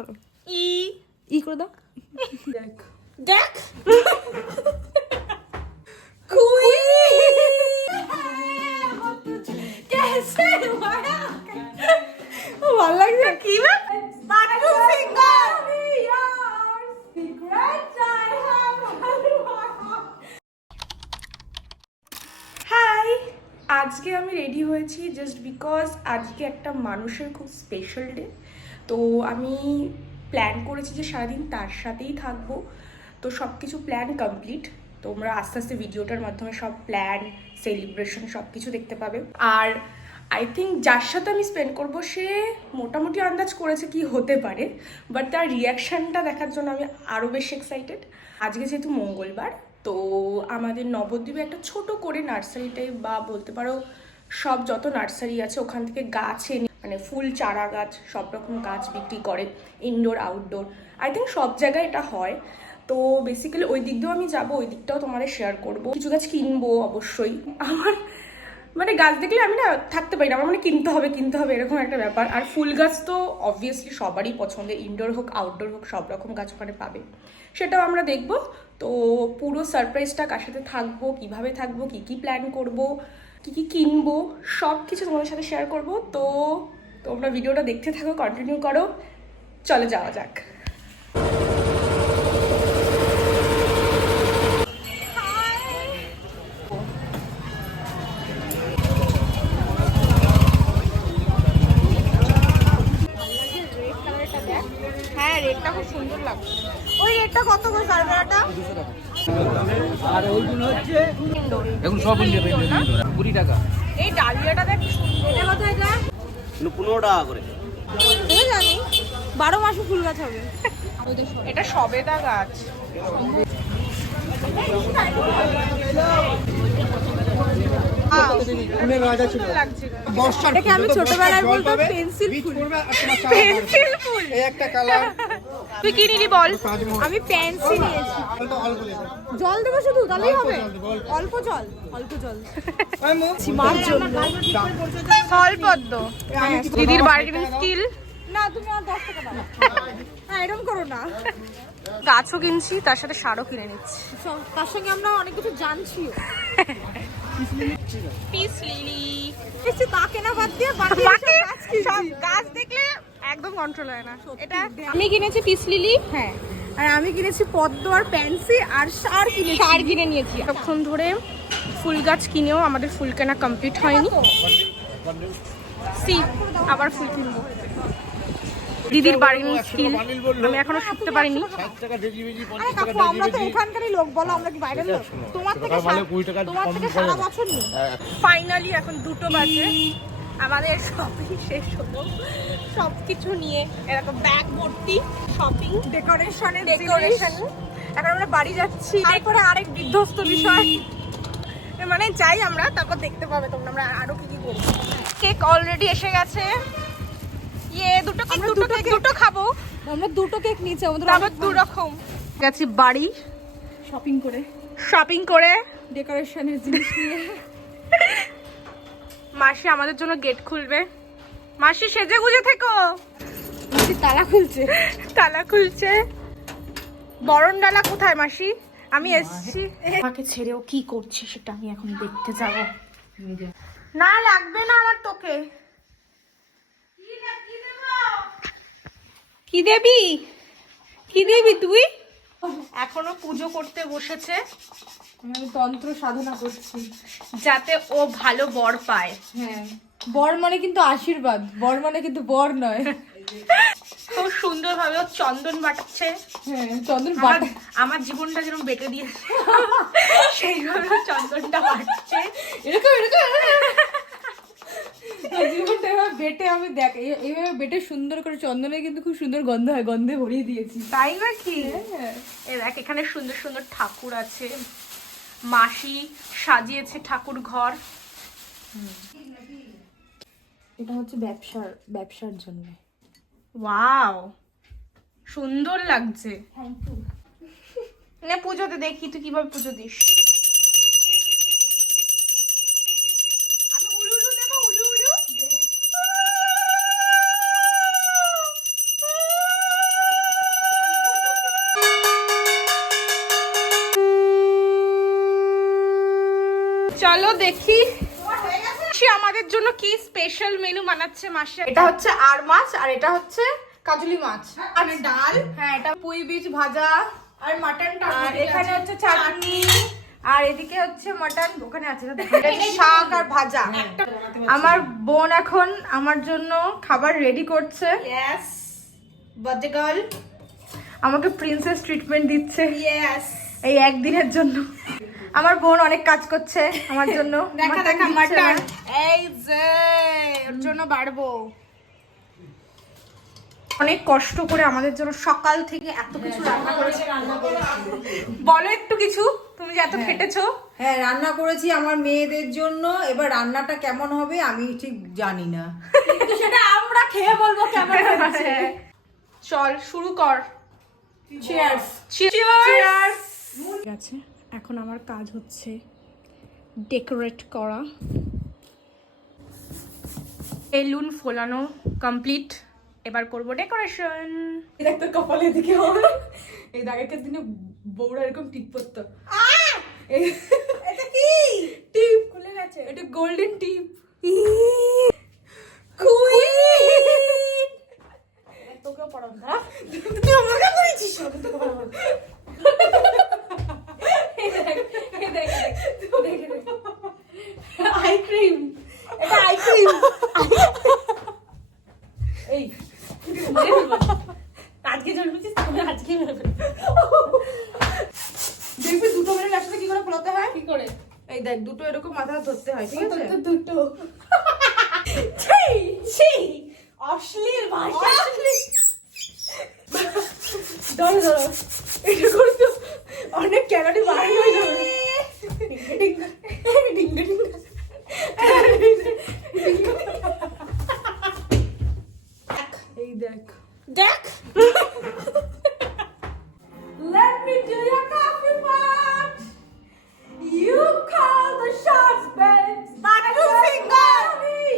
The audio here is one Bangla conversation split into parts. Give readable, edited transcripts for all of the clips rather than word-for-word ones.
করো। ই ই করে দাও। দেখ দেখ কুই कैसे हुआ ভালো লাগছে কি বাটু finger secret I have hi আজকে আমি রেডি হয়েছি জাস্ট বিকজ আজকে একটা মানুষের খুব স্পেশাল ডে। তো আমি প্ল্যান করেছি যে সারাদিন তার সাথেই থাকবো। তো সব কিছু প্ল্যান কমপ্লিট। তোমরা আস্তে আস্তে ভিডিওটার মাধ্যমে সব প্ল্যান সেলিব্রেশন সব কিছু দেখতে পাবে। আর আই থিঙ্ক যার সাথে আমি স্পেন্ড করবো সে মোটামুটি আন্দাজ করেছে কি হতে পারে, বাট তার রিয়াকশানটা দেখার জন্য আমি আরও বেশি এক্সাইটেড। আজকে যেহেতু মঙ্গলবার, তো আমাদের নবদ্বীপে একটা ছোট করে নার্সারি টাইপ বা বলতে পারো সব যত নার্সারি আছে ওখান থেকে গাছ এনে মানে ফুল চারা গাছ সব রকম গাছ বিক্রি করে, ইনডোর আউটডোর। আই থিঙ্ক সব জায়গায় এটা হয়। তো বেসিক্যালি ওই দিক দিয়েও আমি যাবো, ওই দিকটাও তোমাদের শেয়ার করবো। কিছু গাছ কিনবো অবশ্যই। আমার মানে গাছ দেখলে আমি না থাকতে পারি না, আমার মানে কিনতে হবে এরকম একটা ব্যাপার। আর ফুল গাছ তো অবভিয়াসলি সবারই পছন্দের, ইনডোর হোক আউটডোর হোক সব রকম গাছ ওখানে পাবে, সেটাও আমরা দেখবো। তো পুরো সারপ্রাইজটা কার সাথে থাকবো, কিভাবে থাকবো, কি কি প্ল্যান করব, কি কি কিনবো, সব কিছু তোমাদের সাথে শেয়ার করব। তো তোমরা ভিডিওটা দেখতে থাকো, কন্টিনিউ করো, চলে যাওয়া যাক। হ্যাঁ রেটটা খুব সুন্দর লাগছে। ওই রেটটা কত গো সারবেরাটা? 200 টাকা। আর ওইগুলো হচ্ছে এখন সব ইন্ডিয়া 20 টাকা। এই ডালিয়াটা দেখ কি সুন্দর। এটা কত এটা? 15 টাকা করে। আমি জানি 12 মাসে ফুল গাছ হবে। এটা সবেদা গাছ। এটাকে আমি ছোটবেলায় বলতাম পেন্সিল ফুল। পেন্সিল ফুল এই একটা কালার। তুই কি নিলি বল? আমি পেন্সিল নিয়েছি। জল দেবো শুধু, তাহলেই হবে? অল্প জল, অল্প জল। সীমার জন্য স্থলপদ্ম, দিদির বার্গেনিং স্কিল। না তুমি আর 10 টাকা দাও। হ্যাঁ এরকম করো না। গাছও কিনছি, তার সাথে সারও কিনে নিচ্ছি। তার সঙ্গে আমরা অনেক কিছু জানছিও। পিস লিলি এসে তা কেনা বাদ দিয়ে বাকি সব গাছ দেখলে একদম কন্ট্রোল হয় না। এটা আমি কিনেছি পিস লিলি। হ্যাঁ আর আমি কিনেছি পদ্ম আর প্যান্সি আর সার কিনেছি। সার কিনে নিয়েছি। তখন ধরে ফুল গাছ কিনেও আমাদের ফুল কেনা কমপ্লিট হয়নি। সি আবার ফুল কিনবো। দিদির বার্গেনিং স্কিল আমি এখনো শিখতে পারিনি। 60 টাকা কেজি বেজি, 50 আরে টাকা কাকু আমরা তো এখানকারই লোক, বলো আমরা কি বাইরের লোক? তোমার থেকে মানে 20 টাকা তোমার কম থেকে করে সারা দেবো। বছর নি। ফাইনালি এখন 2টো বাজে, আমাদের শপিং শেষ হলো। সব কিছু নিয়ে এরকম ব্যাগ ভর্তি শপিং, ডেকোরেশন। এখন আমরা বাড়ি যাচ্ছি। তারপরে আরেক বিধ্বস্ত বিষয়, মানে যাই আমরা তারপর দেখতে পাবে তোমরা আমরা আরো কি কি করবো। কেক অলরেডি এসে গেছে। ইয়ে দুটো খাবো। আমরা দুটো কেক নিয়েছি, আমাদের তারপর 2 রকম গেছি বাড়ি শপিং করে ডেকোরেশনের জিনিস নিয়ে। মাসি আমাদের জন্য গেট খুলবে। মাসি সেজে গুজে থেকো। মাসি তালা খুলছে। বরণডালা কোথায় মাসি? আমি এসেছি। আমাকে ছেড়েও কি করছে সেটা আমি এখন দেখতে যাব। না লাগবে না আমার তোকে। কি দেবি তুই? এখনো পুজো করতে বসেছে। আমি তন্ত্র সাধনা করছি যাতে ও ভালো বর পায়। হ্যাঁ বর মানে কিন্তু আশীর্বাদ, বর মানে কিন্তু বর নয়। খুব সুন্দর ভাবে ও চন্দন বাটাচ্ছে। হ্যাঁ চন্দন আমার জীবনটা যেরকম বেটে দিয়েছে সেইভাবে চন্দনটা বাটছে। এরকম জীবনটা এভাবে বেটে আমি দেখ এইভাবে বেটে সুন্দর করে চন্দনে কিন্তু খুব সুন্দর গন্ধ হয়, গন্ধে ভরিয়ে দিয়েছি। তাই নাকি? হ্যাঁ এই দেখ এখানে সুন্দর সুন্দর ঠাকুর আছে। মাসি সাজিয়েছে ঠাকুর ঘর। এটা হচ্ছে ব্যবসার জন্য। ওয়াও সুন্দর লাগছে। Thank you. নে পুজোতে দেখি তুই কিভাবে পুজো দিস। আমি উলু উলু দেবো, উলু উলু। চলো দেখি আমাদের জন্য কি স্পেশাল মেনু বানাচ্ছে মাসি। এটা হচ্ছে আর মাছ আর এটা হচ্ছে কাজলি মাছ আর ডাল। হ্যাঁ, এটা পুঁই বীজ ভাজা আর মাটন। আর এখানে হচ্ছে চাটনি আর এদিকে হচ্ছে মাটন। ওখানে আছে শাক আর ভাজা। আমার বোন এখন আমার জন্য খাবার রেডি করছে। ইয়েস, বার্থডে গার্ল আমাকে প্রিন্সেস ট্রিটমেন্ট দিচ্ছে। ইয়েস, এই একদিনের জন্য। আমার বোন অনেক কাজ করছে আমার জন্য। দেখা দেখা মাটন এই যে ওর জন্য বাড়বো। অনেক কষ্ট করে আমাদের জন্য সকাল থেকে এত কিছু রান্না করেছে। বলো একটু কিছু, তুমি যে এত খেটেছো। হ্যাঁ, রান্না করেছি আমার মেয়েদের জন্য। এবার রান্নাটা কেমন হবে আমি ঠিক জানি না, কিন্তু সেটা আমরা খেয়ে বলবো কেমন হয়েছে। চল শুরু কর। চিয়ার্স। চিয়ার্স। ঠিক আছে, এখন আমার কাজ হচ্ছে ডেকোরেট করা। বেলুন ফোলানো কমপ্লিট, এবার করব ডেকোরেশন। একটা কপালে দিকে হবে এই আগেকার দিনে বউরা এরকম টিপ পরতো। এটা কি টিপ খুলে গেছে? এটা গোল্ডেন টিপ। কুইন তোকে পড়াবো না, তুই আমাকে বলেছিস। আই ক্রিম, এটা আই ক্রিম। এই আজকে জন্মেছিস তোমরা, আজকে দেখবি দুটো মেরে একসাথে কি করে ফোলাতে হয়। কি করে? এই দেখ, দুটো এরকম মাথা ধরতে হয়, ঠিক আছে? দুটো অশ্লীল ভাষা। ধরো ধরো, এটা করে তো অনেক ক্যালোরি বাড়ি হয়ে যাবে। এই দেখ দেখ। Let me do your coffee pot. You call the shots, babes. But I don't think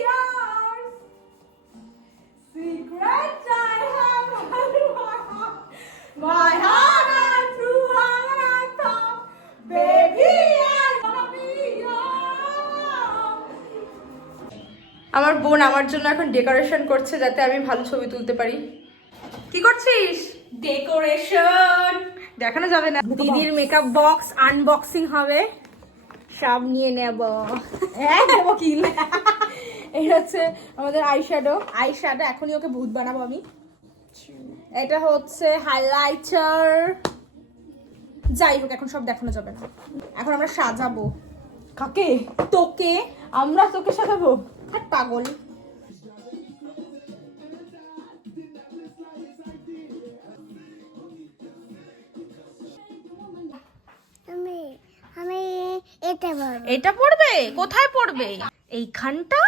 yours. Secret I have my heart and true heart I thought, baby I wanna be yours. আমার বোন আমার জন্য এখন ডেকোরেশন করছে যাতে আমি ভালো ছবি তুলতে পারি। কি করছিস? ডেকোরেশন দেখানো যাবে না। দিদির মেকআপ বক্স আনবক্সিং হবে, সব নিয়ে নেব। এই হচ্ছে আমাদের আইশ্যাডো। এখনই ওকে ভূত বানাবো আমি। এটা হচ্ছে হাইলাইটার। যাই হোক, এখন সব দেখানো যাবে না, এখন আমরা সাজাবো। কাকে? তোকে। আমরা তোকে সাজাবো? হাট পাগল। আমি এটা বলবো। এটা পড়বে? কোথায় পড়বে? এইখানটা?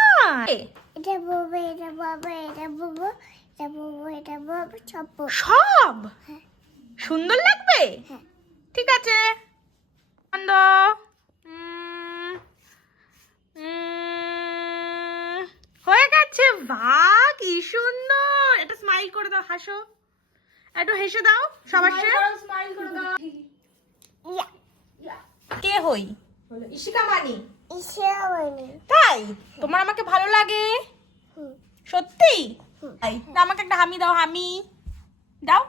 এটা বলবো, এটা বলবো, এটা বলবো, এটা বলবো, এটা বলবো, সব বলবো। সব সুন্দর লাগবে? হ্যাঁ। ঠিক আছে, বন্ধ। হয়ে গেছে। বাহ, কি সুন্দর। এটা স্মাইল করে দাও, হাসো, একটু হেসে দাও সবার সাথে। স্মাইল করে দাও। কে হই? ইশিকা মানি। ইসরায়েলি। তাই তোমার আমাকে ভালো লাগে? সত্যি? তাই না, আমাকে একটা হামি দাও, হামি দাও।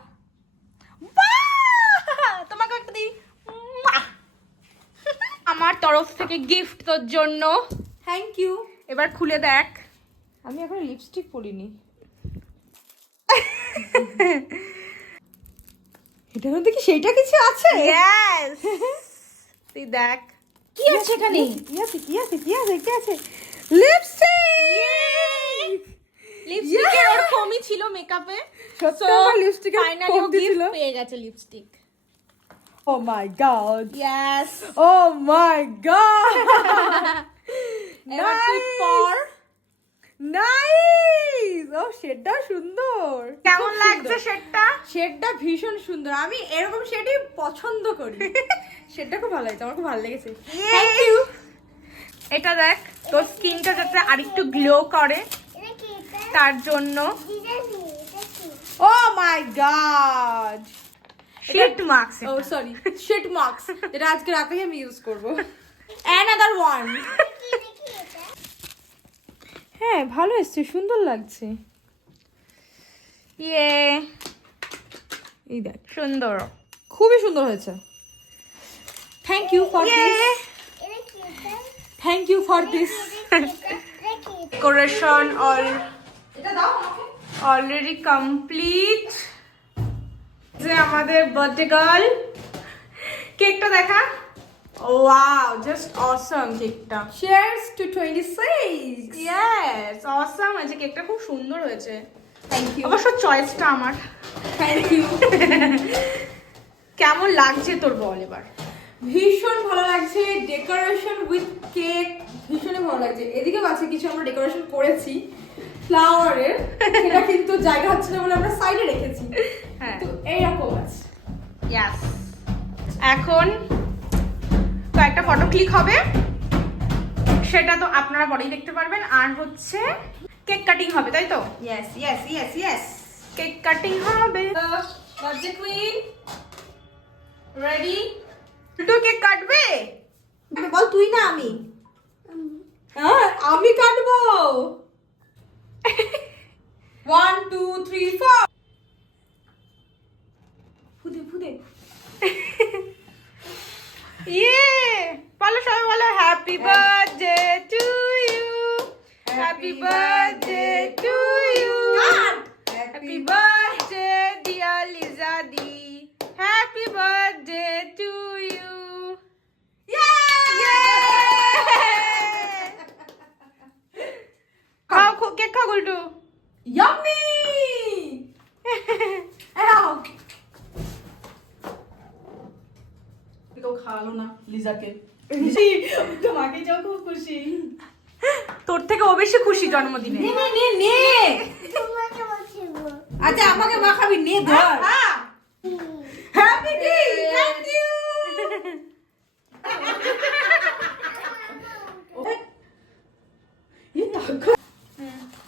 বাহ, তোমাকে একটা দিই। মুয়া। আমার তরফ থেকে গিফট তোর জন্য। Thank you. এবার খুলে দেখ। আমি এখন লিপস্টিক পরিনি। এটার মধ্যে কি সেইটা কিছু আছে? ইয়েস, তুই দেখ কি আছে এখানে? কি আছে কি আছে কি আছে কি আছে? লিপস্টিক। লিপস্টিকের ওর কমই ছিল মেকআপে। সত্যি আমার লিপস্টিকের ফাইনালি ও কমতি ছিল। গিফট পেয়ে গেছে lipstick. Oh my god. Yes. Oh my god. এবার তুই পর। নাইস। ও শেডটা সুন্দর। কেমন লাগছে শেডটা? শেডটা ভীষণ সুন্দর। আমি এরকম শেডই পছন্দ করি। শেডটা খুব ভালো লাগছে, আমার খুব ভালো লেগেছে। Thank you. এটা দেখ, তোর স্কিনটা যাতে আরেকটু গ্লো করে এটা কি? তার জন্য। এটা কি? এটা কি? Oh my god. Sheet marks. Oh sorry, shade marks. এটা আজকে রাতেই আমি ইউজ করব। Another one. দেখি এটা হ্যাঁ ভালো এসছে, সুন্দর লাগছে। ইয়ে, এই দেখ সুন্দর, খুবই সুন্দর হয়েছে। থ্যাংক ইউ ফর দিস, এটা কি এটা thank you for this decoration all already complete. যে আমাদের বার্থডে গার্ল, কেকটা দেখা। ওয়াও, জাস্ট অসম কেকটা। Cheers to 26. ইয়েস, অসম হয়েছে কেকটা, খুব সুন্দর হয়েছে। Thank you. অবশ্য চয়েসটা আমার। Thank you. কেমন লাগছে তোর বল এবার? ভীষণ ভালো লাগছে, ডেকোরেশন উইথ কেক ভীষণই ভালো লাগছে। এদিকেও আছে কিছু আমরা ডেকোরেশন করেছি ফ্লাওয়ারের, সেটা কিন্তু জায়গা হচ্ছে না বলে আমরা সাইডে রেখেছি। হ্যাঁ, তো এইরকম আছে। ইয়াস। এখন কয়েকটা ফটো ক্লিক হবে, সেটা তো আপনারা পরেই দেখতে পারবেন। আর হচ্ছে কেক কাটিং হবে, তাই তো? Yes, yes, yes, yes. Cake cutting হবে। Birthday queen ready? তুই কেক কাটবে? বল তুই না আমি? হ্যাঁ আমি কাটবো। 1 2 3 4 ফুদে ফুদে। ইয়ে, বলো সবাই বলো happy birthday to you, happy birthday to you, happy birthday dear Liza দি, হ্যাপি বার্থডে টু ইউ। খাও কেক খাও গুলটু। ইয়াম্মি। আও তো খাওয়ালো না লিজাকে। তোমাকে যাও খুব খুশি। তোর থেকে ও বেশি খুশি জন্মদিনে। নে নে নে নে। তোমাকে বলছি আচ্ছা আমাকে মাখাবি, নে ধর। হ্যাপি কি, থ্যাংক ইউ।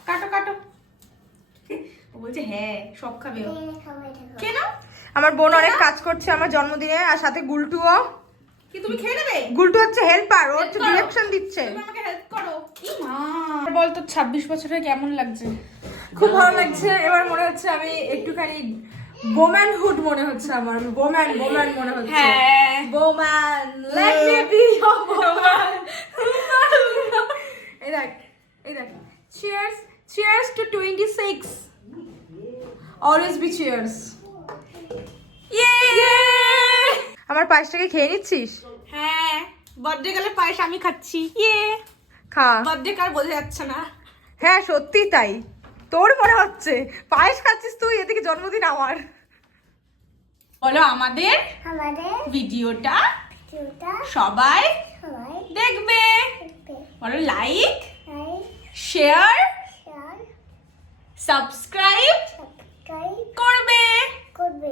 কাটো কাটো। ও বলছে হ্যাঁ সব খাবে ও। কেন? আমার বোন অনেক কাজ করছে আমার জন্মদিনে, আর সাথে গুলটুও। কি তুমি খেয়ে নেবে? গুলটু হচ্ছে হেল্পার, ও হচ্ছে করো। ডিরেকশন দিচ্ছে। তুমি আমাকে হেল্প করো। ই মা, বল তো 26 বছরে কেমন লাগছে? খুব ভালো লাগছে। এবার মনে হচ্ছে আমি একটুখানি বোম্যানহুড মনে হচ্ছে আমার। বোম্যান মনে হচ্ছে। হ্যাঁ। বোম্যান, লেট মি বি ইয়োর বোম্যান। এই দেখ, এই দেখ। Cheers, cheers to 26। Always be cheers. আমার পায়েসটাকে খেয়ে নিচ্ছিস? হ্যাঁ, বার্থডে গেলে পায়েস আমি খাচ্ছি। ইয়ে, খা। বার্থডে কার বোঝা যাচ্ছে না। হ্যাঁ সত্যি তাই, তোর মনে হচ্ছে পায়েস খাচ্ছিস তুই, এদিকে জন্মদিন আমার। বলো আমাদের আমাদের ভিডিওটা ভিডিওটা সবাই সবাই দেখবে। দেখবে, বলো like, like share, share subscribe subscribe করবে। করবে।